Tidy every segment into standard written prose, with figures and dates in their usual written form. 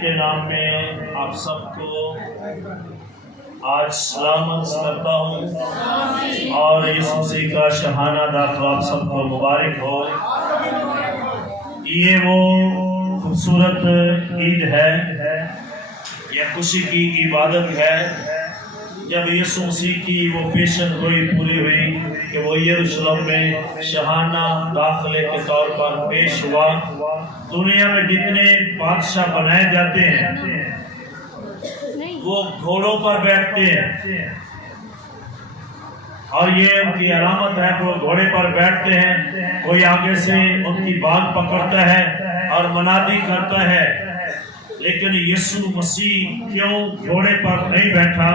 کے نام میں آپ سب کو آج سلامت کرتا ہوں اور یسوع مسیح کا شاہانہ داخلہ آپ سب کو مبارک ہو۔ یہ وہ خوبصورت عید ہے، یہ خوشی کی عبادت ہے جب یسوع مسیح کی وہ پیشن گوئی پوری ہوئی کہ وہ یروشلم میں شاہانہ داخلے کے طور پر پیش ہوا۔ دنیا میں جتنے بادشاہ بنائے جاتے ہیں وہ گھوڑوں پر بیٹھتے ہیں اور یہ ان کی علامت ہے کہ وہ گھوڑے پر بیٹھتے ہیں۔ کوئی آگے سے ان کی بال پکڑتا ہے اور منادی کرتا ہے، لیکن یسوع مسیح کیوں گھوڑے پر نہیں بیٹھا؟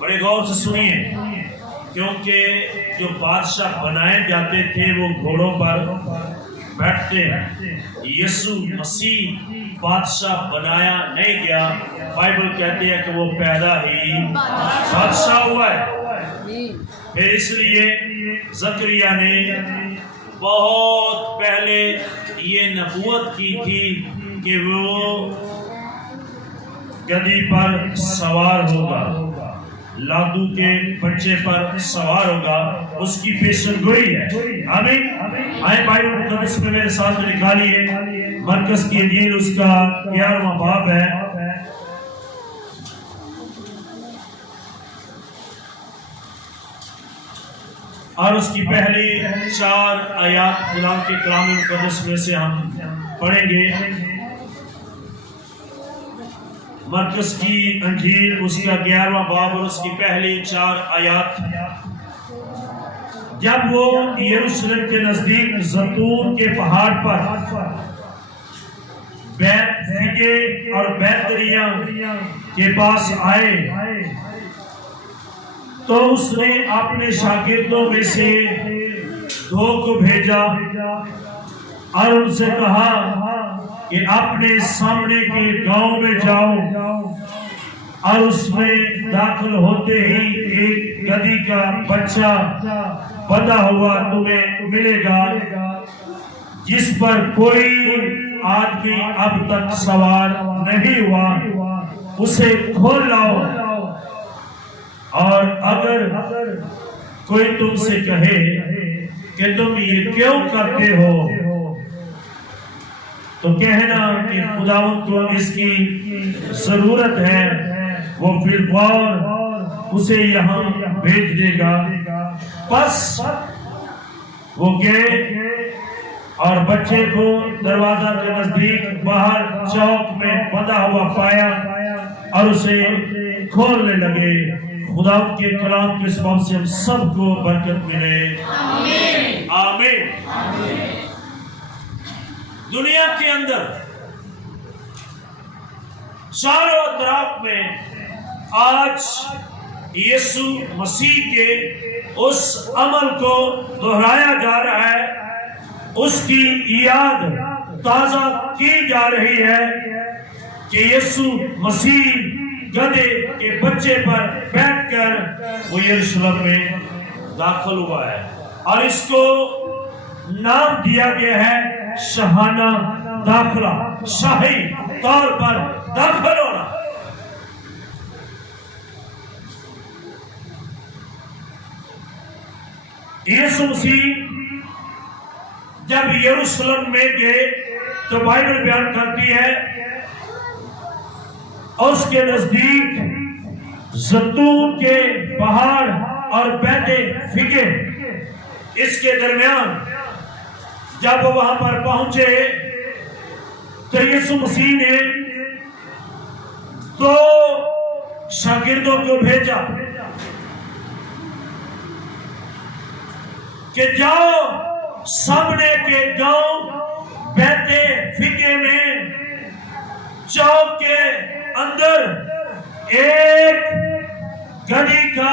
بڑے غور سے سنیے، کیونکہ جو بادشاہ بنائے جاتے تھے وہ گھوڑوں پر بیٹھتے ہیں۔ یسوع مسیح بادشاہ بنایا نہیں گیا، بائبل کہتی ہے کہ وہ پیدا ہی بادشاہ ہوا ہے۔ پھر اس لیے زکریا نے بہت پہلے یہ نبوت کی تھی کہ وہ گدھی پر سوار ہوگا، لادو کے بچے پر سوار ہوگا، اس کی پیشن گوئی ہے۔ آمین۔ آئے بائبل مقدس میں میرے ساتھ نکالیے مرکز کی انجیل، اس کا 11واں باب ہے اور اس کی پہلی 4 آیات خدا کے کلام مقدس میں سے ہم پڑھیں گے۔ مرکز کی انجیل اس کا 11واں باب اور اس کی پہلی 4 آیات۔ جب وہ یروشلم کے نزدیک زیتون کے پہاڑ پر بیت فگے اور بیتریا کے پاس آئے تو اس نے اپنے شاگردوں میں سے 2 کو بھیجا اور ان سے کہا کہ اپنے سامنے کے گاؤں میں جاؤ اور اس میں داخل ہوتے ہی ایک گدھی کا بچہ بندھا ہوا تمہیں ملے گا، جس پر کوئی آدمی اب تک سوار نہیں ہوا، اسے کھول لاؤ۔ اور اگر کوئی تم سے کہے کہ تم یہ کیوں کرتے ہو تو کہنا کہ خداوند کو اس کی ضرورت ہے، وہ فی الفور اسے یہاں بھیج دے گا۔ پس وہ گئے اور بچے کو دروازہ کے نزدیک باہر چوک میں بندھا ہوا پایا اور اسے کھولنے لگے۔ خداوند کے کلام کے سبب سے ہم سب کو برکت ملے، آمین آمین۔ دنیا کے اندر چاروں اطراف میں آج یسوع مسیح کے اس عمل کو دہرایا جا رہا ہے، اس کی یاد تازہ کی جا رہی ہے کہ یسوع مسیح گدھے کے بچے پر بیٹھ کر وہ یروشلم میں داخل ہوا ہے اور اس کو نام دیا گیا ہے شاہانہ داخلہ، شاہی طور پر داخل ہونا۔ یسوع مسیح جب یروشلم میں گئے تو بائبل بیان کرتی ہے اس کے نزدیک زیتون کے پہاڑ اور بیت فگے، اس کے درمیان جب وہ وہاں پر پہنچے تو یسوع مسیح نے 2 شاگردوں کو بھیجا کہ جاؤ سامنے کے گاؤں بیت فگے میں چوک کے اندر ایک گدھی کا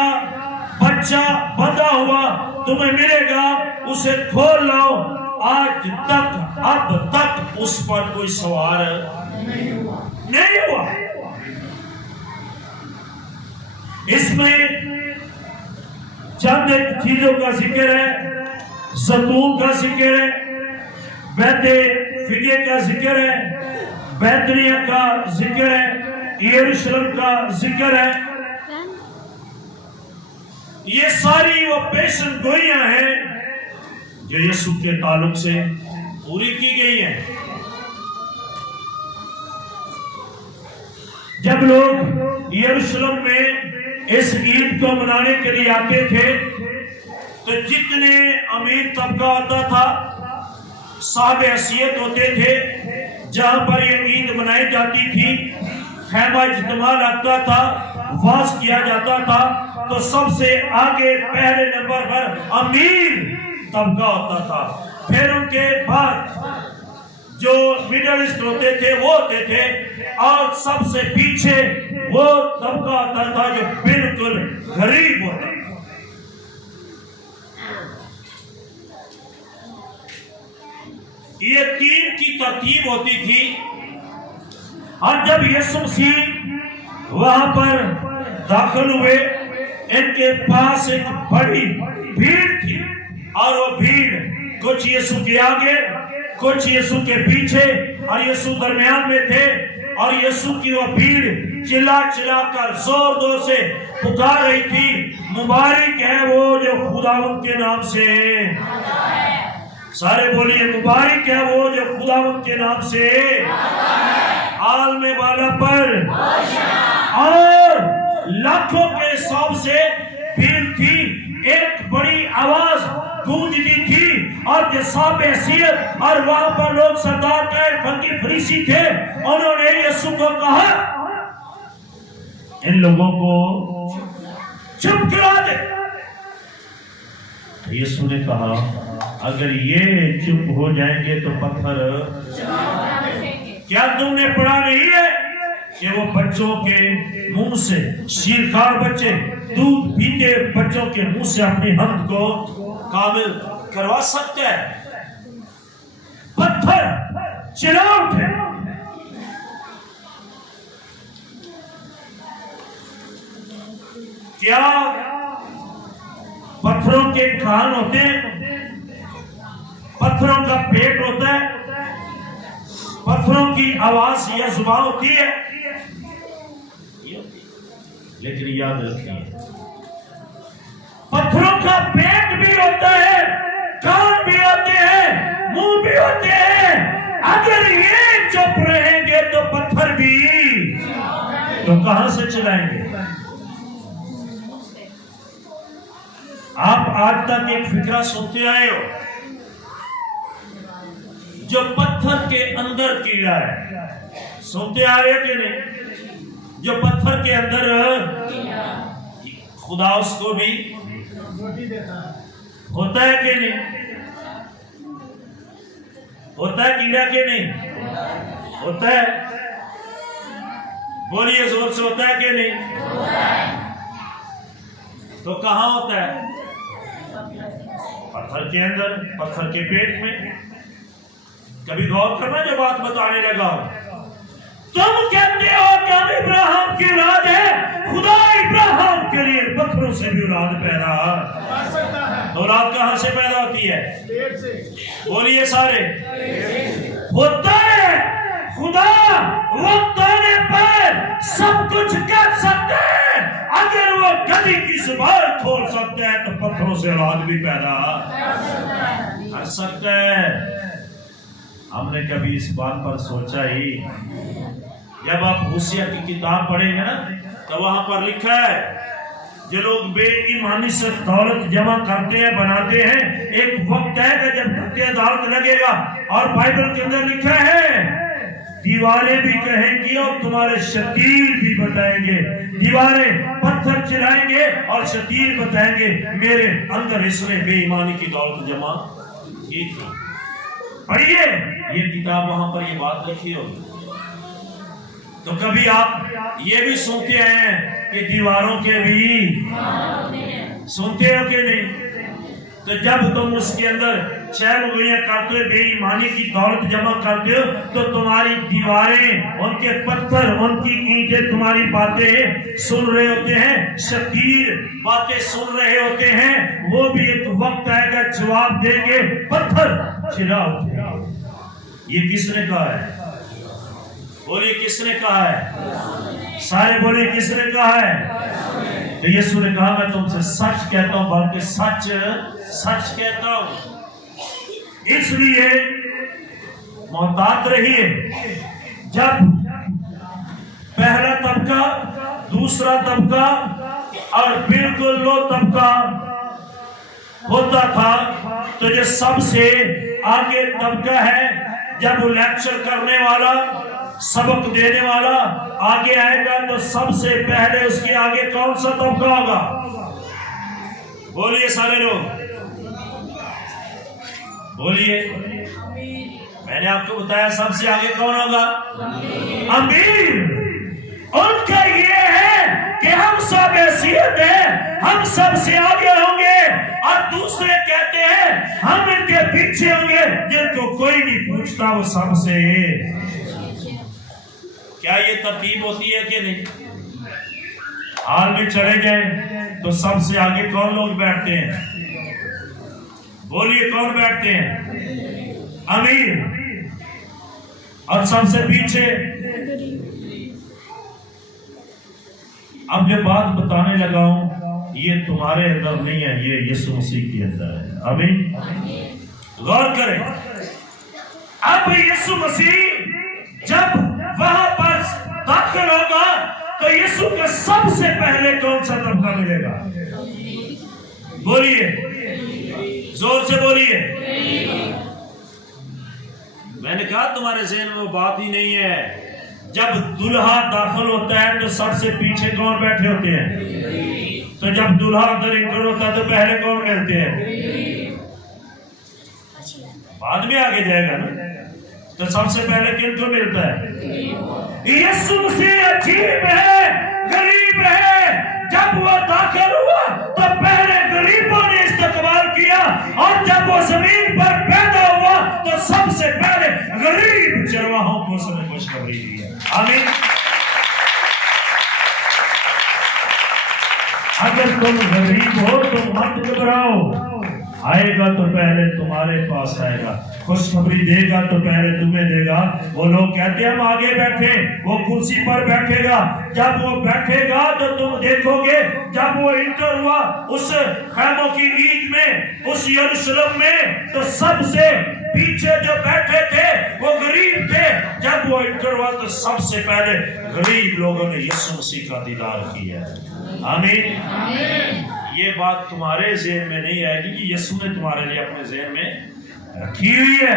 بچہ بندھا ہوا تمہیں ملے گا، اسے کھول لاؤ۔ آج تک اب تک اس پر کوئی سوار نہیں ہوا۔ اس میں چند ایک چیزوں کا ذکر ہے، زیتون کا ذکر ہے، بیت فگے کا ذکر ہے، बैतनिया का जिक्र है, यरूशलेम का जिक्र है। ये सारी वो पेशन गोइयां हैं जो यीशु के ताल्लुक से पूरी की गई हैं। जब लोग यरूशलेम में इस ईद को मनाने के लिए आते थे तो जितने अमीर तबका होता था, साहब हैसियत होते थे, जहां पर ये ईद मनाई जाती थी, खैमा इज्तिमा लगता था, वास किया जाता था, तो सबसे आगे पहले नंबर पर अमीर तबका होता था। फिर उनके बाद जो मिडिल ईस्ट होते थे वो होते थे, और सबसे पीछे वो तबका होता था जो बिल्कुल गरीब होता था। ये तीन की तरतीब होती थी। और जब यीशु मसीह वहां पर दाखिल हुए, इनके पास एक बड़ी भीड़ थी, और वो भीड़ कुछ यीशु के आगे, कुछ यीशु के पीछे, और यीशु दरमियान में थे। और यीशु की वो भीड़ चिल्ला चिल्ला कर जोर जोर से पुकार रही थी, मुबारक है वो जो खुदावंद के नाम से, सारे बोलिए मुबारक है वो जो खुदावंद के नाम से आलमे वाला पर। और लाखों के हिसाब से भीड़ थी, एक बड़ी आवाज गूंजती थी, और जो साहब हैसियत और वहां पर लोग सरदार के फकीर फरीसी थे, उन्होंने यीशु को कहा, इन लोगों को चुप करा दे। यीशु ने कहा, अगर ये चुप हो जाएंगे तो पत्थर, क्या तुमने पढ़ा नहीं है कि वो बच्चों के मुंह से, शीरखार बच्चे दूध पीते बच्चों के मुंह से अपने हद को कामिल करवा सकते हैं? पत्थर चिल्ला उठे। क्या पत्थरों के कान होते हैं? पत्थरों का पेट होता है? पत्थरों की आवाज या जुबान होती है? लेकिन याद रखिए, पत्थरों का पेट भी होता है, कान भी होते हैं, मुंह भी होते हैं। अगर ये चुप रहेंगे तो पत्थर भी तो कहां से चलाएंगे? आप आज तक एक फिक्रा सुनते आए हो, जो पत्थर के अंदर कीड़ा है, सुनते आ रहे कि नहीं? जो पत्थर के अंदर खुदा उसको भी होता है कि नहीं? होता है कीड़ा के नहीं? होता है, बोलिए जोर से, होता है कि नहीं? तो कहां होता है? पत्थर के अंदर, पत्थर के पेट में। कभी गौर करना जो बात बताने लगा, तुम कहते हो कि हम इब्राहिम की औलाद है, खुदा इब्राहिम के लिए पत्थरों से भी औलाद पैदा, औलाद कहां से पैदा होती है? बोलिए सारे, होता है। खुदा वक्त आने पर सब कुछ कर सकते हैं। अगर वो गधी की जुबान खोल सकते हैं तो पत्थरों से औलाद भी पैदा कर सकते हैं। हमने कभी इस बात पर सोचा ही? जब आप होशिया की किताब पढ़ेंगे ना, तो वहां पर लिखा है, जो लोग बेईमानी से दौलत जमा करते हैं, बनाते हैं, एक वक्त आएगा जब धक्के अदालत लगेगा। और बाइबल के अंदर लिखा है, दीवारें भी कहेंगी और तुम्हारे शतीर भी बताएंगे। दीवारें पत्थर चलाएंगे और शतीर बताएंगे, मेरे अंदर इसने बेईमानी की दौलत जमा की थी। पढ़िए ये किताब, वहां पर ये बात लिखी होगी। तो कभी आप ये भी सुनते हैं कि दीवारों के भी सुनते हो कि नहीं? तो जब तुम उसके अंदर छह मुगलियां करते हो, बेईमानी की दौलत जमा करते हो, तो तुम्हारी दीवारें, उनके पत्थर, उनकी ईंटें तुम्हारी बातें सुन रहे होते हैं, शतीर बातें सुन रहे होते हैं। वो भी एक वक्त आएगा जवाब देंगे, पत्थर चिल्ला उठे। ये किसने कहा है? बोलिए किस ने कहा है? सारे बोलिए किस ने कहा है? तो यीशु ने कहा मैं तुमसे सच कहता हूं, बल्कि सच सच कहता हूं। इसलिए मोहतात रहिए। जब पहला तबका, दूसरा तबका और बिल्कुल लो तबका होता था, तो जो सबसे आगे तबका है, जब वो लेक्चर करने वाला, सबक देने वाला आगे आएगा तो सबसे पहले उसके आगे कौन सा तबका होगा? बोलिए सारे लोग, बोलिए। मैंने आपको बताया सबसे आगे कौन होगा? अमीर। उनका ये है कि हम सब हैसियत है, हम सबसे आगे होंगे, और दूसरे कहते हैं हम इनके पीछे होंगे, जिनको कोई नहीं पूछता वो सबसे। क्या ये तरतीब होती है कि नहीं? हाल में चले जाए तो सबसे आगे कौन लोग बैठते हैं? बोलिए कौन बैठते हैं? अमीर। और सबसे पीछे। अब जो बात बताने लगा हूं ये तुम्हारे अंदर नहीं है, ये यीशु मसीह के अंदर है। आमीन। गौर करें। अब यीशु मसीह जब वहां पर दाखिल होगा तो यीशु को सबसे पहले कौन सा तबका मिलेगा? बोलिए, जोर से बोलिए। मैंने कहा तुम्हारे ज़हन में वो बात ही नहीं है। जब दुल्हा दाखिल होता है तो सबसे पीछे कौन बैठे होते हैं? तो जब दुल्हा अंदर एंटर होता है तो पहले कौन मिलते हैं? बाद में आगे जाएगा ना। तो सबसे पहले किनको मिलता है? यीशु मसीह अजीब है, गरीब है। जब वो दाखिल हुआ तो पहले गरीबों ने इस्तकबाल किया, और जब वो जमीन पर पैदा हुआ तो सबसे पहले गरीब चरवाहों को उसने खुशखबरी दी है। आमीन। अगर तुम गरीब हो तो मत घबराओ, आएगा तो पहले तुम्हारे पास आएगा, खुशखबरी देगा तो पहले तुम्हें देगा। वो लोग कहते हैं हम आगे बैठे, वो कुर्सी पर बैठेगा। जब वो बैठेगा तो तुम देखोगे, जब वो इंटर हुआ उस खैमों की ईद में, उस यरूशलेम में, तो सबसे पीछे जो बैठे थे वो गरीब थे। जब वो इंटर हुआ तो सबसे पहले गरीब लोगों ने यीशु मसीह का दीदार किया। आमीन। ये बात तुम्हारे ज़हन में नहीं आएगी कि यीशु ने तुम्हारे लिए अपने ज़हन में रखी हुई है।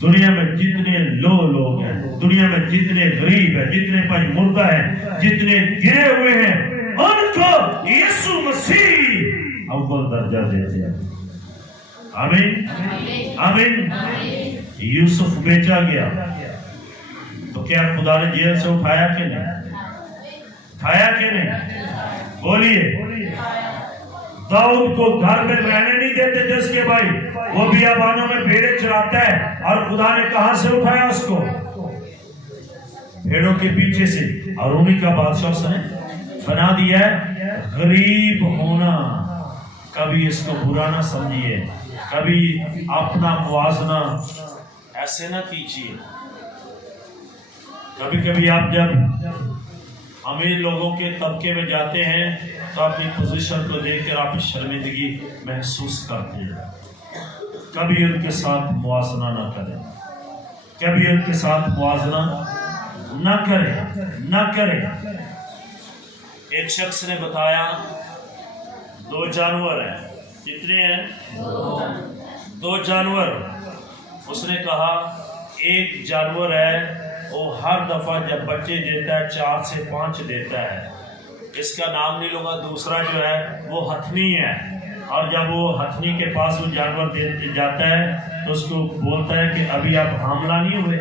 दुनिया में जितने लोग हैं, दुनिया में जितने गरीब हैं, जितने मुर्दा हैं, जितने गिरे हुए हैं, उनको यीशु मसीह अव्वल दर्जा देते हैं। आमीन। आमीन। यूसुफ बेचा गया तो क्या खुदा ने जेल से उठाया कि नहीं? उठाया कि नहीं? बोलिए। दाऊद को घर में रहने नहीं देते थे उसके भाई, वो बियाबानों में भेड़ें चराता है, और खुदा ने कहां से उठाया उसको? भेड़ों के पीछे से, और उन्हीं का बादशाह उसने बना दिया है। गरीब होना कभी इसको बुरा ना समझिए, कभी अपना मुआवजा ऐसे ना कीजिए। कभी कभी आप जब अमीर लोगों के तबके में जाते हैं तो अपनी पोजीशन को देखकर आप शर्मिंदगी महसूस करते हैं। कभी उनके साथ मुआवजा ना करें, कभी उनके साथ मुआवजा ना करें, ना करें। एक शख्स ने बताया 2 जानवर हैं। कितने हैं? 2 जानवर। उसने कहा एक जानवर है वो हर दफा जब बच्चे देता है 4 से 5 देता है, इसका नाम नहीं लूंगा। दूसरा जो है वो हथनी है, और जब वो हथनी के पास वो जानवर दे जाता है तो उसको बोलता है कि अभी आप हामला नहीं हुए,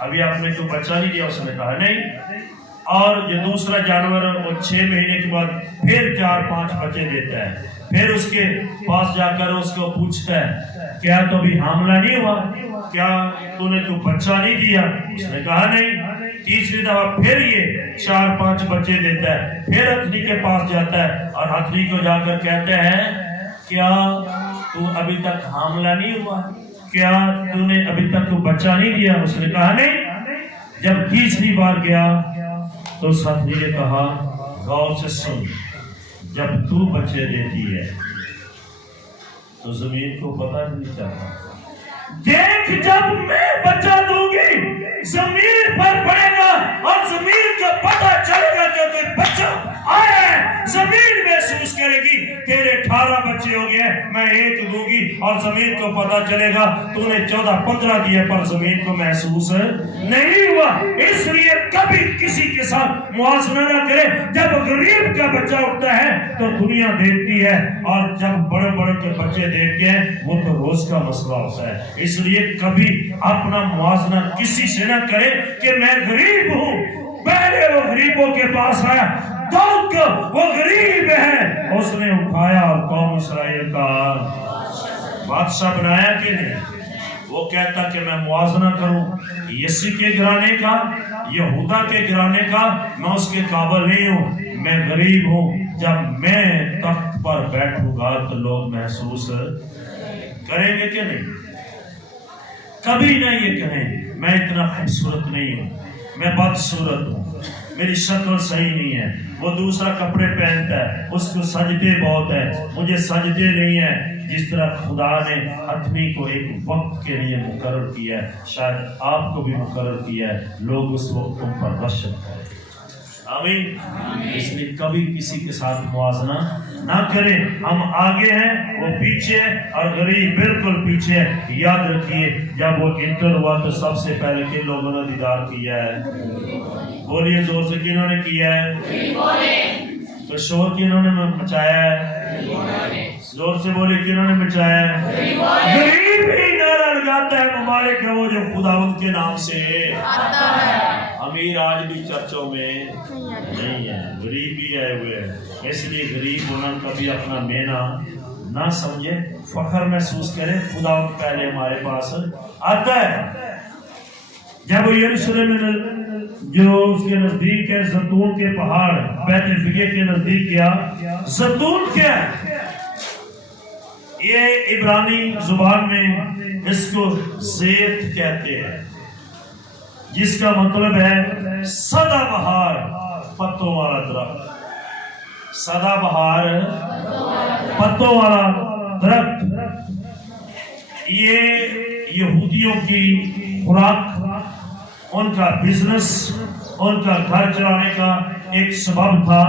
अभी आपने को बच्चा नहीं दिया। उसने कहा नहीं। और जो दूसरा जानवर वो 6 महीने के बाद फिर 4-5 बच्चे देता है। फिर उसके पास जाकर उसको पूछता है क्या तो अभी हामला नहीं हुआ, क्या तूने तो बच्चा नहीं दिया? उसने कहा नहीं। तीसरी दफा फिर ये 4-5 बच्चे देता है। फिर हथनी के पास जाता है और हथनी को जाकर कहता है क्या तू अभी तक हामला नहीं हुआ, کیا تو نے ابھی تک تو بچہ نہیں دیا؟ اس نے کہا نہیں۔ جب تیسری بار گیا تو ساتھی نے کہا غور سے سن، جب تو بچے دیتی ہے تو زمین کو پتہ نہیں چلتا، دیکھ جب میں بچہ دوں گی زمین پر پڑے گا اور زمین کو پتہ چلے گا کہ کوئی بچہ آیا ہے، زمین محسوس کرے گی تیرے 18 بچے ہو گئے، میں ایک دوں گی اور زمین کو پتہ چلے گا تو نے 14-15 دیے پر زمین کو محسوس نہیں ہوا۔ اس لیے کبھی کسی کے ساتھ موازنہ نہ کرے۔ جب غریب کا بچہ اٹھتا ہے تو دنیا دیکھتی ہے، اور جب بڑے بڑے کے بچے دیکھتے ہیں وہ تو روز کا مسئلہ ہوتا ہے۔ اس لیے کبھی اپنا موازنہ کسی سے نہ کرے کہ میں غریب ہوں۔ پہلے وہ غریبوں کے پاس آیا، داؤد کو وہ غریب ہے، اس نے اٹھایا اور قوم اسرائیل کا بادشاہ بنایا کہ نہیں۔ وہ کہتا کہ میں موازنہ کروں یسی کے گھرانے کا، یہودا کے گھرانے کا، میں اس کے قابل نہیں ہوں، میں غریب ہوں۔ جب میں تخت پر بیٹھوں گا تو لوگ محسوس کریں گے کہ نہیں؟ کبھی نہ یہ کہیں میں اتنا خوبصورت نہیں ہوں، میں بدصورت ہوں، میری شکل صحیح نہیں ہے، وہ دوسرا کپڑے پہنتا ہے، اس کو سجدے بہت ہے، مجھے سجدے نہیں ہے۔ جس طرح خدا نے حتمی کو ایک وقت کے لیے مقرر کیا ہے، شاید آپ کو بھی مقرر کیا ہے، لوگ اس وقت تم پر رشک کریں۔ آمین۔ اس لیے کبھی کسی کے ساتھ موازنہ نہ کریں۔ ہم آگے ہیں، وہ پیچھے ہے، اور غریب بالکل پیچھے ہے۔ یاد رکھیے جب وہ انٹر ہوا تو سب سے پہلے کن لوگوں نے دیدار کیا ہے؟ بولیے زور سے، کنہوں نے کیا ہے؟ تو شور کنہوں نے مچایا ہے؟ زور سے بولیے، کنہوں نے مچایا ہے؟ غریب ہی نعرہ لگاتا ہے مبارک ہے وہ جو خداوند کے نام سے آتا ہے۔ امیر آج بھی چرچوں میں نہیں ہے، غریب ہی آئے ہوئے ہیں۔ اس لیے غریب ہونا کبھی اپنا مینا نہ سمجھے، فخر محسوس کرے، خداوند پہلے ہمارے پاس آتا ہے۔ جب وہ یروشلم میں جو اس کے نزدیک ہے زیتون کے پہاڑ، بیت الفگے کے نزدیک گیا۔ زیتون کیا ہے؟ یہ عبرانی زبان میں اس کو زیت کہتے ہیں، جس کا مطلب ہے سدا بہار پتوں والا درخت۔ سدا بہار پتوں والا درخت، یہ یہودیوں کی خوراک، ان کا بزنس، ان کا گھر چلانے کا ایک سبب تھا۔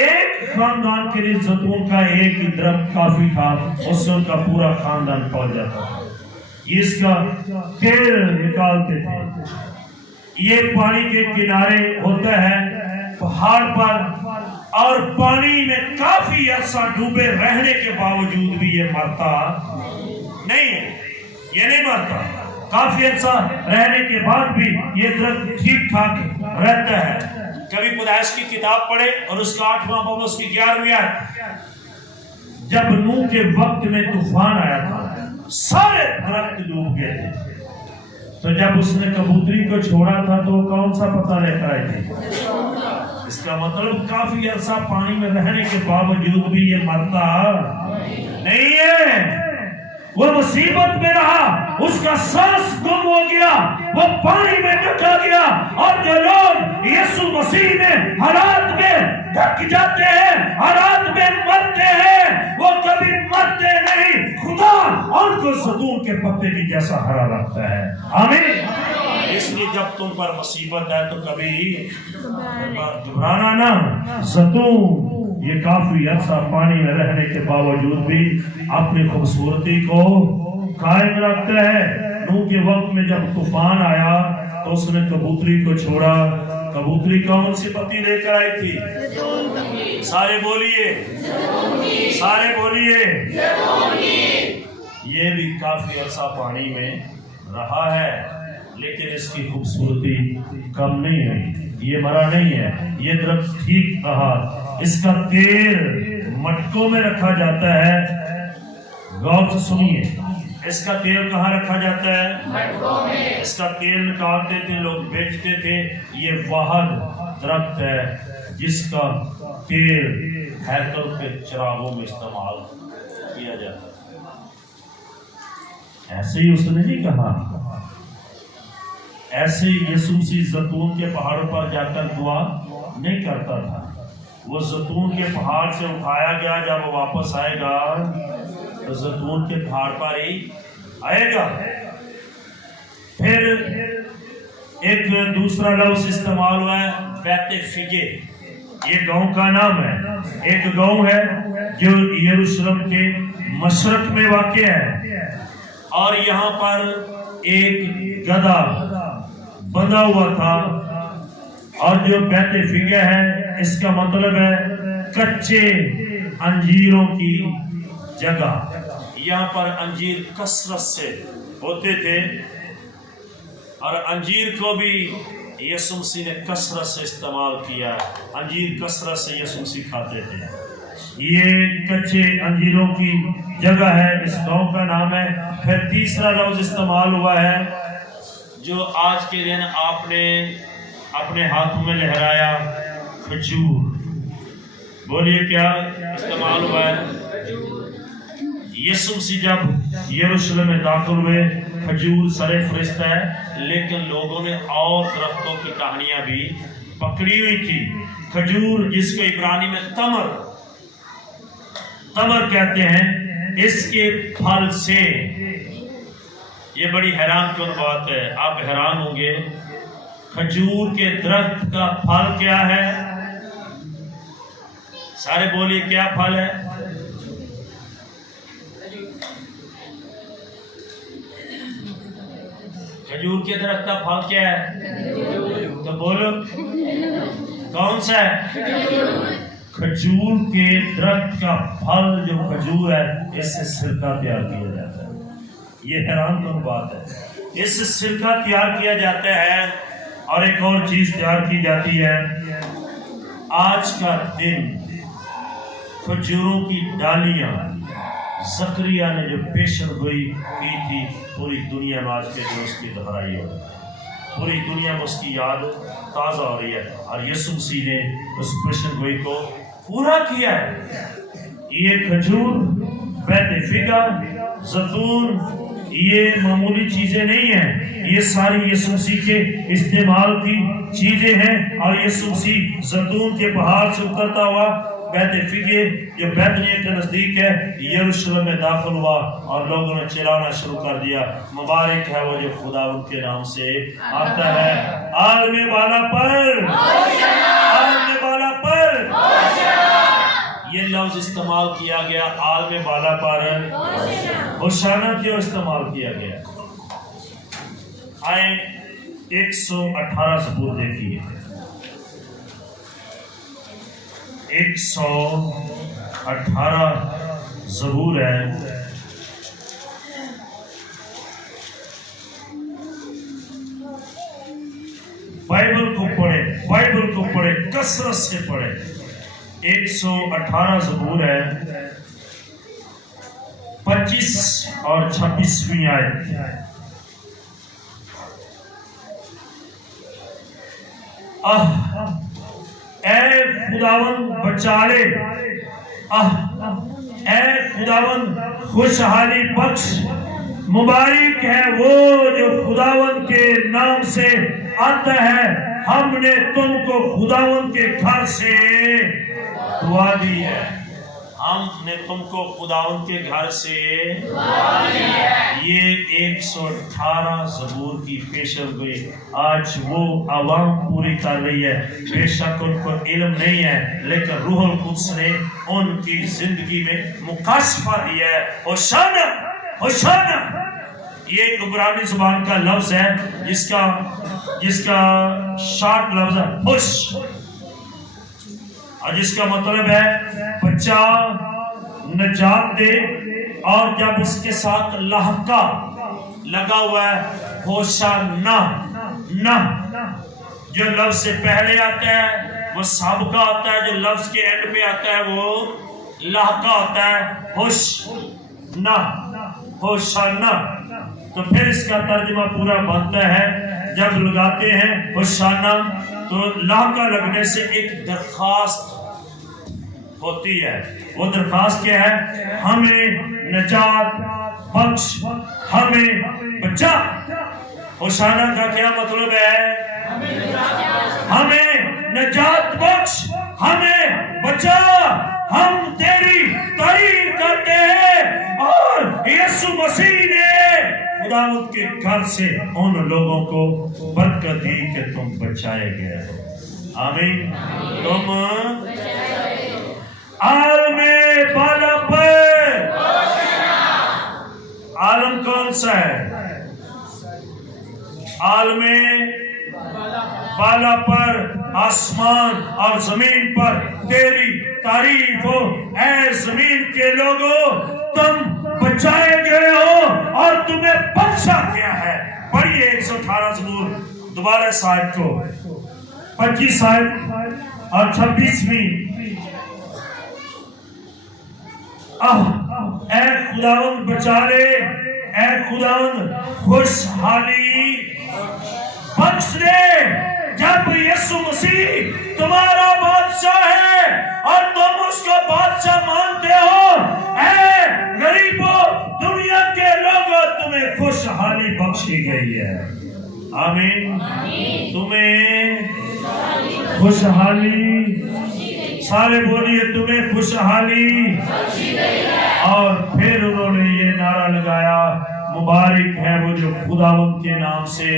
ایک خاندان کے لیے زیتون کا ایک ہی درخت کافی تھا، اس سے ان کا پورا خاندان پل جاتا تھا۔ اس کا تیل نکالتے تھے۔ یہ پانی کے کنارے ہوتا ہے پہاڑ پر، اور پانی میں کافی عرصہ ڈوبے رہنے کے باوجود بھی یہ مرتا نہیں ہے، یہ نہیں مرتا۔ کافی عرصہ رہنے کے بعد بھی یہ درخت ٹھیک ٹھاک رہتا ہے۔ کبھی پیدائش کی کتاب پڑھے اور اس کا 8واں باب اس کی 11ویں آیت، جب نوح کے وقت میں طوفان آیا تھا سارے درخت ڈوب گئے تھے، تو جب اس نے کبوتری کو چھوڑا تھا تو کون سا پتہ لے کر آئی تھی؟ اس کا مطلب کافی عرصہ پانی میں رہنے کے باوجود بھی یہ مرتا نہیں ہے۔ وہ مصیبت میں رہا، اس کا سانس گم ہو گیا، وہ پانی میں ڈکا گیا۔ اور جو لوگ یسوع مسیح میں حالات میں ڈک جاتے ہیں، حالات میں مرتے ہیں، وہ کبھی مرتے نہیں۔ خدا ان کو زیتون کے پتے کی جیسا ہرا رکھتا ہے۔ آمین۔ اس لیے جب تم پر مصیبت ہے تو کبھی گھبرانا نہ۔ زیتون یہ کافی عرصہ پانی میں رہنے کے باوجود بھی اپنی خوبصورتی کو قائم رکھتا ہے۔ نوح کے وقت میں جب طوفان آیا تو اس نے کبوتری کو چھوڑا۔ کبوتری کون سی پتی لے کر آئی تھی؟ سارے بولیے، سارے بولیے۔ یہ بھی کافی عرصہ پانی میں رہا ہے، لیکن اس کی خوبصورتی کم نہیں ہوئی، یہ مرا نہیں ہے، یہ درخت ٹھیک رہا۔ اس کا تیل مٹکوں میں رکھا جاتا ہے۔ غور سے سنیے، اس کا تیل کہاں رکھا جاتا ہے؟ مٹکوں میں۔ اس کا تیل نکالتے تھے، لوگ بیچتے تھے۔ یہ واحد درخت ہے جس کا تیل ہیکل کے چراغوں میں استعمال کیا جاتا ہے۔ ایسے ہی اس نے نہیں کہا، ایسے ہی یسوع مسیح زیتون کے پہاڑوں پر جا کر دعا نہیں کرتا تھا۔ وہ زیتون کے پہاڑ سے اٹھایا گیا، جب وہ واپس آئے گا تو زیتون کے پہاڑ پر ہی آئے گا۔ پھر ایک دوسرا لفظ استعمال ہوا ہے بیت فگے، یہ گاؤں کا نام ہے۔ ایک گاؤں ہے جو یروشلم کے مشرق میں واقع ہے، اور یہاں پر ایک گدھا بندھا ہوا تھا، اور جو بیت فگے ہے اس کا مطلب ہے کچے انجیروں کی جگہ۔ یہاں پر انجیر کثرت سے ہوتے تھے، اور انجیر کو بھی یسوع مسیح نے کثرت سے استعمال کیا۔ انجیر کثرت سے یسوع مسیح کھاتے تھے۔ یہ کچے انجیروں کی جگہ ہے، اس گاؤں کا نام ہے۔ پھر تیسرا لفظ استعمال ہوا ہے جو آج کے دن آپ نے اپنے ہاتھوں میں لہرایا، کھجور۔ بولیے کیا استعمال ہوا ہے؟ یسوع مسیح جب یروشلم میں داخل ہوئے، کھجور سر فہرست ہے، لیکن لوگوں نے اور درختوں کی ٹہنیاں بھی پکڑی ہوئی تھی۔ کھجور جس کو عبرانی میں تمر کہتے ہیں، اس کے پھل سے، یہ بڑی حیران کن بات ہے، آپ حیران ہوں گے، کھجور کے درخت کا پھل کیا ہے؟ سارے بولیے کیا پھل ہے؟ کھجور کے درخت کا پھل کیا ہے؟ تو بولو کون سا ہے؟ کھجور کے درخت کا پھل جو کھجور ہے، اس سے سرکہ تیار کیا جاتا ہے۔ یہ حیران کن بات ہے، اس سے سرکہ تیار کیا جاتا ہے، اور ایک اور چیز تیار کی جاتی ہے۔ آج کا دن کھجوروں کی ڈالیاں زکریا نے جو پیشن گوئی کی تھی، پوری دنیا میں آج کے دن اس کی دہرائی ہو رہی ہے، پوری دنیا میں اس کی یاد تازہ ہو رہی ہے، اور یسوع مسیح نے اس پیشن گوئی کو پورا کیا ہے۔ یہ کھجور، بیت فگا، زیتون، یہ معمولی چیزیں نہیں ہیں، یہ ساری یسوع مسیح کے استعمال کی چیزیں ہیں۔ اور یسوع مسیح زیتون کے پہاڑ سے اترتا ہوا بیت فگے جو بیتنیہ کے نزدیک ہے، یروشلم میں داخل ہوا، اور لوگوں نے چلانا شروع کر دیا، مبارک ہے وہ جو خدا ان کے نام سے آتا ہے۔ عالم بالا پر، عالم بالا پر، یہ لفظ استعمال کیا گیا، عالم بالا پر ہوشانہ کیوں استعمال کیا گیا؟ آئیں 118 زبور دیکھیے، 118 زبور ہے۔ بائبل کو پڑھے، بائبل کو پڑھے، کثرت سے پڑھے۔ 118 زبور ہے، 25 اور 26ویں آیت۔ اے خداوند بچا لے، اے خداوند خوشحالی بخش، مبارک ہے وہ جو خداوند کے نام سے آتا ہے۔ ہم نے تم کو خداوند کے گھر سے دعا دی ہے، ہم نے تم کو خداوند کے گھر سے دعا دی ہے۔ یہ 118 زبور کی پیشن گوئی آج وہ عوام پوری کر رہی ہے۔ بے شک ان کو علم نہیں ہے، لیکن روح القدس نے ان کی زندگی میں مکاشفہ دیا ہے۔ ہوشانہ، ہوشانہ، یہ عبرانی زبان کا لفظ ہے جس کا شارٹ لفظ ہے خوش، اور جس کا مطلب ہے بچہ، نجات دے، اور جب اس کے ساتھ لہکا لگا ہوا ہے ہوشانہ، نہ جو لفظ سے پہلے آتا ہے وہ سابقہ ہوتا ہے، جو لفظ کے اینڈ پہ آتا ہے وہ لہکا ہوتا ہے، ہوش نہ، ہوشانہ۔ تو پھر اس کا ترجمہ پورا بنتا ہے، جب لگاتے ہیں ہوشانہ تو لاکا لگنے سے ایک درخواست ہوتی ہے۔ وہ درخواست کیا ہے؟ ہمیں نجات बख्श, हमें बचा। होशाना का क्या मतलब है? हमें नजात बख्श, हमें बचा, हम तेरी तारीफ करते हैं। और यीशु मसीह ने खुदावंद के घर से उन लोगों को बरकत दी कि तुम बचाए गए हो। आमीन। तुम आलमे बाला पर, आलम कौन सा है? आलमे बाला पर, आसमान और जमीन पर तेरी तारीफ हो। ऐ जमीन के लोगों, तुम बचाए गए हो और तुम्हें बख्शा गया है। पढ़िए 118 ज़बूर दोबारा साहिब को, 25 साहिब और 26वीं। ऐ खुदावंद बचा ले, ऐ खुदावंद खुशहाली बख्श दे। जब यीशु मसीह तुम्हारा बादशाह है और तुम उसको बादशाह मानते हो, ऐ गरीबों, दुनिया के लोगों, तुम्हें खुशहाली बख्शी गई है। आमीन। तुम्हें खुशहाली, सारे बोलिए तुम्हें खुशहाली। और फिर उन्होंने ये नारा लगाया, मुबारक है वो जो खुदावंद के नाम से,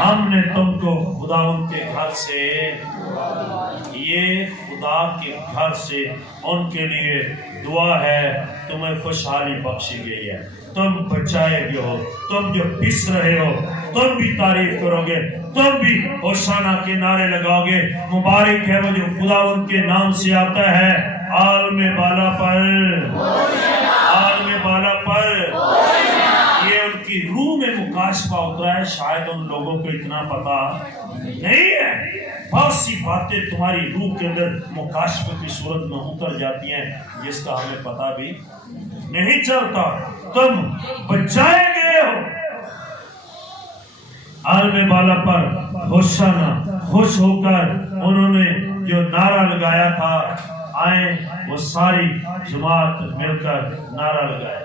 हमने तुमको खुदावंद के घर से, ये खुदा के घर से उनके लिए दुआ है, तुम्हें खुशहाली बख्शी गई है। तुम बचाए गए हो, तुम जो पिस रहे हो तुम भी तारीफ करोगे, तुम भी होशाना के नारे लगाओगे। मुबारक है वो जो खुदावंद के नाम से आता है। आलमे बाला पर, आलमे बाला पर। ये उनकी रूह में मुकाशफा उतरा है। शायद उन लोगों को इतना पता नहीं है। बहुत सी बातें तुम्हारी रूह के अंदर मुकाशफे की सूरत में उतर जाती हैं जिसका हमें पता भी नहीं चलता। तुम बचाए गए हो। आलमे बाला पर होशाना, खुश होकर उन्होंने जो नारा लगाया था, आए वो सारी जमात मिलकर नारा लगाया।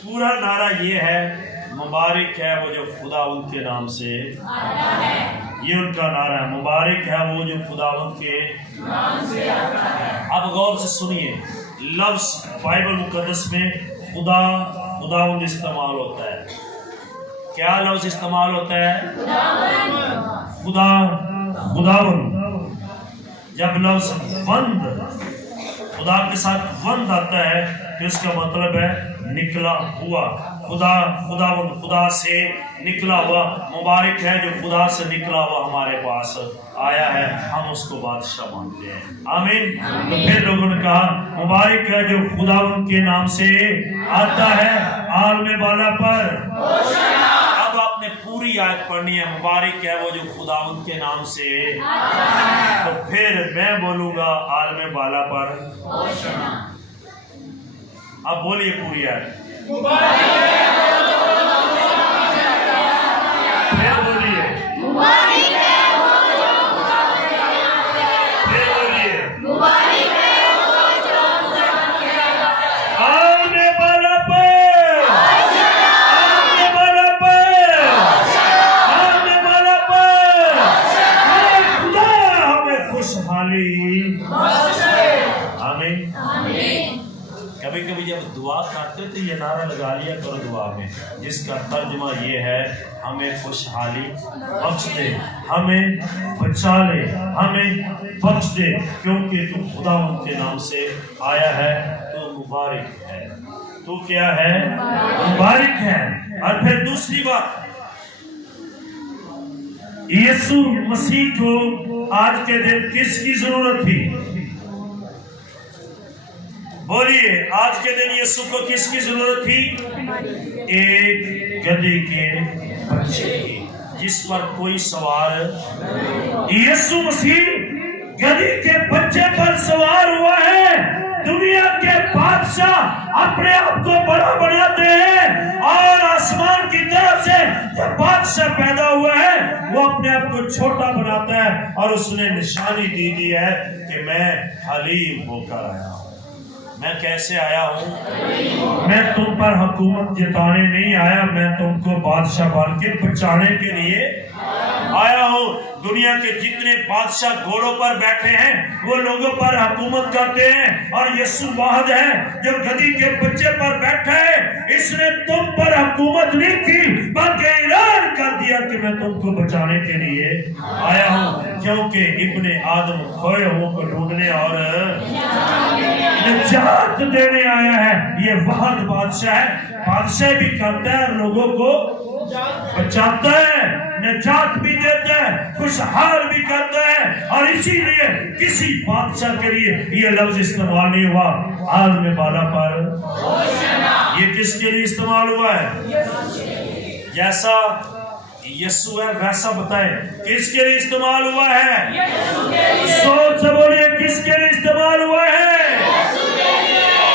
पूरा नारा ये है, मुबारक है वो जो खुदावंद के नाम से आता है। ये उनका नारा है, मुबारक है वो जो खुदावंद के नाम से आता है। अब गौर से सुनिए, लफ्ज बाइबल मुकद्दस में खुदा, खुदावंद इस्तेमाल होता है। क्या लफ्ज इस्तेमाल होता है? खुदा, खुदावंद। जब लफ्ज वंद खुदा के साथ वंद आता है तो इसका मतलब है निकला हुआ। खुदा, खुदावंद, खुदा से निकला हुआ। मुबारक है जो खुदा से निकला हुआ हमारे पास आया है, हम उसको बादशाह मानते हैं। आमीन। तो फिर लोगों ने कहा, मुबारक है जो खुदावंद के नाम से आता है, आलमे बाला पर। अब आपने पूरी आयत पढ़नी है, मुबारक है वो जो खुदावंद के नाम से। तो फिर मैं बोलूंगा आलमे बाला पर। अब बोलिए पूरी आयत। फिर बोलिए, आलमे बाला पर, आलमे बाला पर, आलमे बाला पर। खुदा हमें खुशहाली। आमीन। कभी कभी जब दुआ करते तो ये नारा लगा लिया करो दुआ में, जिसका तर्जुमा ये है, हमें खुशहाली बख्श दे, हमें बचा ले, हमें बख्श दे, क्योंकि तू खुदावंद के नाम से आया है। तो मुबारक है। तू क्या है? मुबारक है। और फिर दूसरी बात, यीशु मसीह को आज के दिन किसकी जरूरत थी? बोलिए, आज के दिन यीशु को किसकी जरूरत थी? एक गधे के बच्चे की, जिस पर कोई सवार। यीशु मसीह गधे के बच्चे पर सवार हुआ है। दुनिया के बादशाह अपने आप को बड़ा बनाते हैं और आसमान की तरफ से जब बादशाह पैदा हुआ है वो अपने आप को छोटा बनाता है और उसने निशानी दी है कि मैं हलीम होकर आया हूं। मैं कैसे आया हूँ? मैं तुम पर हुकूमत जताने नहीं आया, मैं तुमको बादशाह बन के बचाने के लिए आया हूँ। दुनिया के जितने बादशाह घोड़ों पर बैठे हैं वो लोगों पर हुकूमत करते हैं, और यीशु वाहिद है जो गधी के बच्चे पर बैठा है, इसने तुम पर हुकूमत नहीं की बल्कि ऐलान कर दिया कि मैं तुमको बचाने के लिए आया हूँ, क्योंकि इब्ने आदम खोए हुओं को ढूंढने और निजात देने आया है। ये वाहिद बादशाह है, बादशाह भी करता है, लोगों को बचाता है, निजात भी देता है, खुशहाल भी करता है। और इसीलिए किसी बादशाह के लिए ये लफ्ज इस्तेमाल नहीं हुआ आलम बाला पर, ये किसके लिए इस्तेमाल हुआ है? जैसा यीशु है वैसा बताएं, किसके लिए इस्तेमाल हुआ है? सोच से बोलिए, किसके लिए इस्तेमाल हुआ है?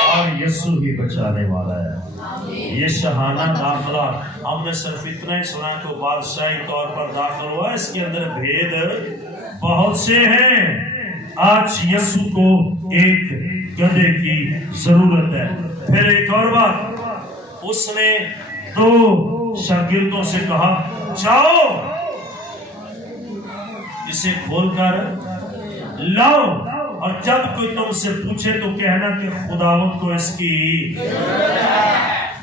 और यीशु ही बचाने वाला है। ये शहाना दाखिला हमने सिर्फ इतना ही सुना कि बादशाही तौर पर दाखिल हुआ, इसके अंदर भेद बहुत से हैं। आज यीशु को एक गधे की जरूरत है। फिर एक और बात, उसने 2 शागिर्दों से कहा, जाओ इसे खोलकर लाओ, और जब कोई तुमसे पूछे तो कहना कि खुदावंद को इसकी।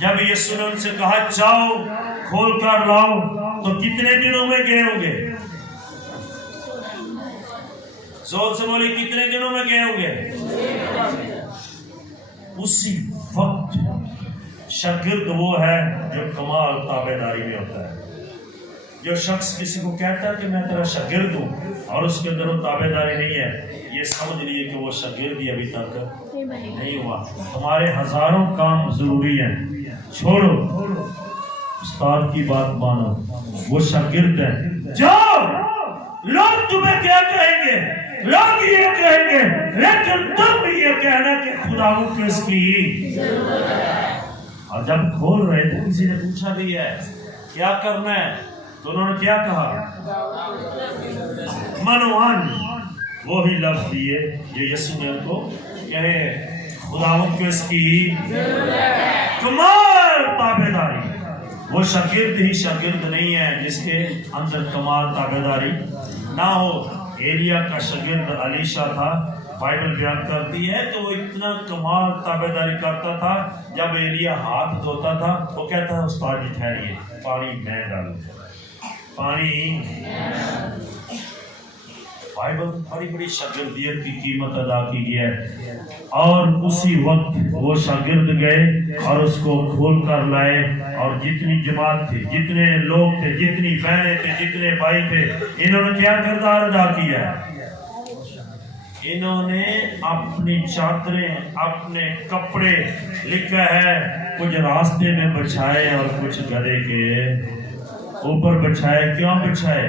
जब यीशु ने उनसे कहा जाओ खोल कर लाओ, तो कितने दिनों में गए होंगे? जोर से बोली, कितने दिनों में गए होंगे? उसी वक्त शागिर्द वो है जो कमाल ताबेदारी में होता है। जो शख्स किसी को कहता है कि मैं तेरा शागिर्द हूँ और उसके अंदर वो ताबेदारी नहीं है, ये समझ लिए कि वो शागिर्दी अभी तक नहीं हुआ। हमारे हजारों काम जरूरी हैं, छोड़ो, उस्ताद की बात मानो, वो शागिर्द है। जाओ, लोग तुम्हें क्या कहेंगे? लोग ये कहेंगे, लेकिन तुम ये कहना कि खुदावंद को इसकी। और जब खोल रहे थे किसी ने पूछा भी है क्या करना है, तो उन्होंने क्या कहा? मनोहन, वो ही लफ्ज दिए ये यीशु ने उनको कहे, खुदावंद को इसकी कमाल ताबेदारी। वो शागिर्द ही शागिर्द नहीं है जिसके अंदर कमाल ताबेदारी ना हो। एलिया का शागिर्द अलीशा था, बाइबल बयान करती है कि वो इतना कमाल ताबेदारी करता था, जब एलिया हाथ धोता था वो कहता है उस्ताद जी ठहरिए, पानी मैं डालूं, पानी। बाइबल बड़ी बड़ी शागिर्दियत की कीमत अदा की है। और उसी वक्त वो शागिर्द गए और उसको खोल कर लाए, और जितनी जमात थी, जितने लोग थे, जितनी बहनें थे, जितने भाई थे, इन्होंने क्या किरदार अदा किया? इन्होंने अपनी चादरें, अपने कपड़े, लिखा है कुछ रास्ते में बिछाए और कुछ गधे के ऊपर बिछाए। क्यों बिछाए?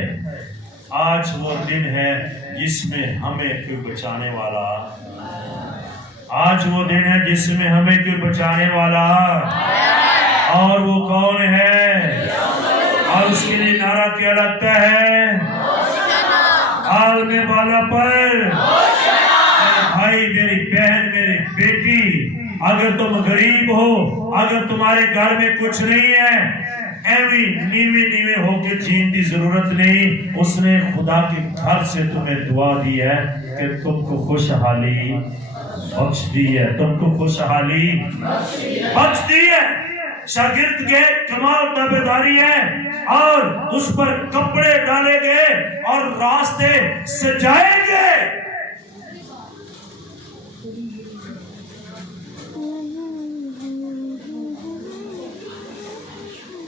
आज वो दिन है जिसमें हमें कोई बचाने वाला, आज वो दिन है जिसमें हमें कोई बचाने वाला, और वो कौन है? और उसके लिए नारा क्या लगता है? आलमे वाला पर। भाई, मेरी बहन, मेरी बेटी, अगर तुम गरीब हो, अगर तुम्हारे घर में कुछ नहीं है, एवी नीवे होके जीने की जरूरत नहीं। उसने खुदा के घर से तुम्हें दुआ दी है कि तुमको खुशहाली बख्श दी है, तुमको खुशहाली बख्श दी है। शागिर्द के कमाल ताबेदारी है, और उस पर कपड़े डाले गए और रास्ते सजाए गए।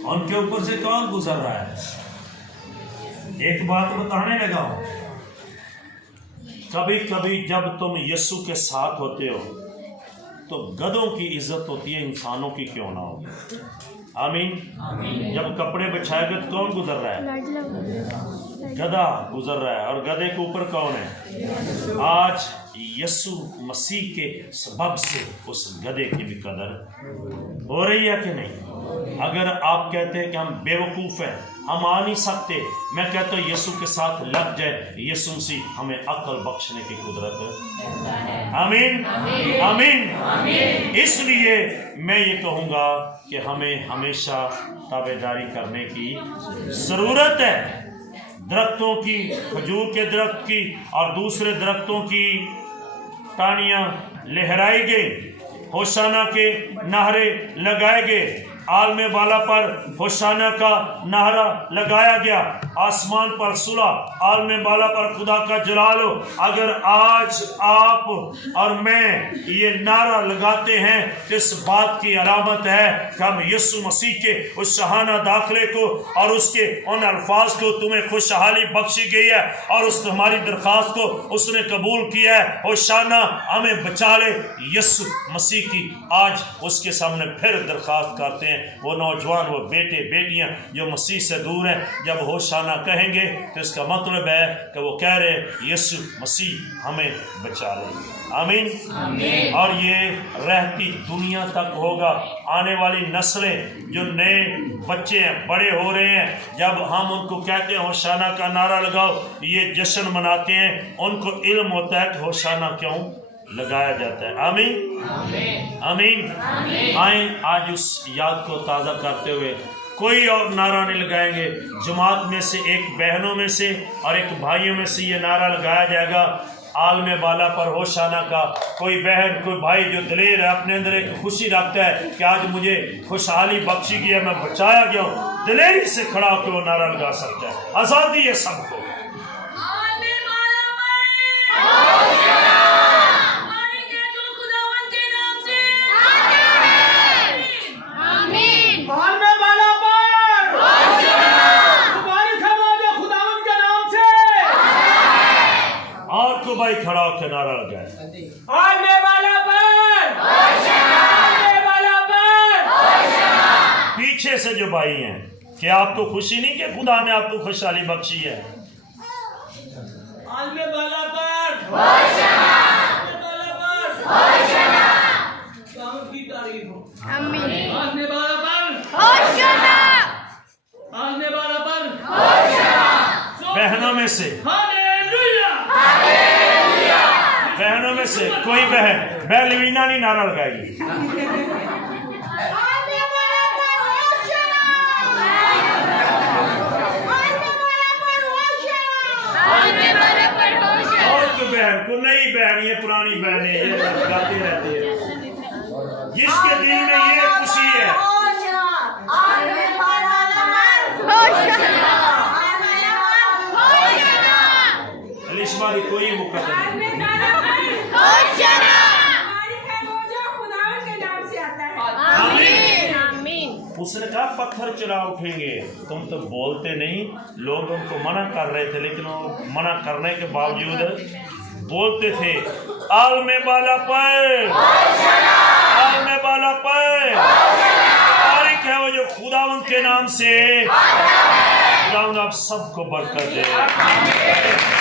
उनके ऊपर से कौन गुजर रहा है? एक बात बताने लगा हूं, कभी कभी जब तुम यीशु के साथ होते हो तो गधों की इज्जत होती है, इंसानों की क्यों ना हो। आमीन। जब कपड़े बिछाए गए तो कौन गुजर रहा है? गधा गुजर रहा है, और गधे के ऊपर कौन है? आज यसु मसीह के सबब से उस गधे की भी कदर हो रही है कि नहीं? अगर आप कहते हैं कि हम बेवकूफ़ हैं, हम आ नहीं सकते, मैं कहता हूँ यीशु के साथ लग जाए, यीशु मसीह हमें अक्ल बख्शने की कुदरत। आमीन आमीन। इसलिए मैं ये कहूँगा कि हमें हमेशा ताबेदारी करने की ज़रूरत है, दरख्तों की, खजूर के दरख्त की और दूसरे दरख्तों की टाहनियाँ लहराई गई, होशाना के नारे लगाए गए, आलमे बाला पर होशाना का नारा लगाया गया, आसमान पर सुलह, आलमे बाला पर खुदा का जलाल हो। अगर आज आप और मैं ये नारा लगाते हैं तो इस बात की अलामत है कि हम यीशु मसीह के उस शहाना दाखिले को और उसके उन अल्फाज को तुम्हें खुशहाली बख्शी गई है और उस हमारी दरख्वास्त को उसने कबूल किया है। होशाना हमें बचा ले, यीशु मसीह की आज उसके सामने फिर दरख्वास्त करते हैं। वो नौजवान, वो बेटे बेटियां जो मसीह से दूर हैं, जब होशाना कहेंगे तो इसका मतलब है कि वो कह रहे यीशु मसीह हमें बचा लेंगे। आमीन। और ये रहती दुनिया तक होगा। आने वाली नस्लें, जो नए बच्चे हैं, बड़े हो रहे हैं, जब हम उनको कहते हैं होशाना का नारा लगाओ, ये जश्न मनाते हैं, उनको इल्म होता है कि होशाना क्यों लगाया जाता है। आमीन आमीन। आए आज उस याद को ताज़ा करते हुए कोई और नारा नहीं लगाएंगे। जमात में से एक बहनों में से और एक भाइयों में से ये नारा लगाया जाएगा, आलमे बाला पर होशाना का। कोई बहन, कोई भाई जो दिलेर है, अपने अंदर एक खुशी रखता है कि आज मुझे खुशहाली बख्शी गया, मैं बचाया गया हूँ, दिलेरी से खड़ा होकर वो नारा लगा सकता है। आज़ादी है सबको। भाई खड़ा होकर नारा लगाए, आलमे बाला पर आलमे बाला पर। पीछे से जो भाई हैं, क्या आपको खुशी नहीं कि खुदा ने आपको खुशहाली बख्शी है? आलमे बाला पर की तारीफ हो। आमीन। आलमे बाला पर आलमे बाला पर। बहनों में से, बहनों में से कोई बहन लवीना नहीं नारा लगाएगी। और कोई बहन, कोई नई बहन, ये पुरानी बहनें ये गाती रहती है, जिसके दिल में ये खुशी है। अलिशमारी कोई मुकद्दर नहीं। उसने कहा पत्थर चला उठेंगे। तुम तो बोलते नहीं, लोग उनको मना कर रहे थे, लेकिन वो मना करने के बावजूद बोलते थे, आलमे बाला पर, आलमे बाला पर। तारीख है वो जो खुदावंद के नाम से, खुदावंद आप सबको बरकत दे।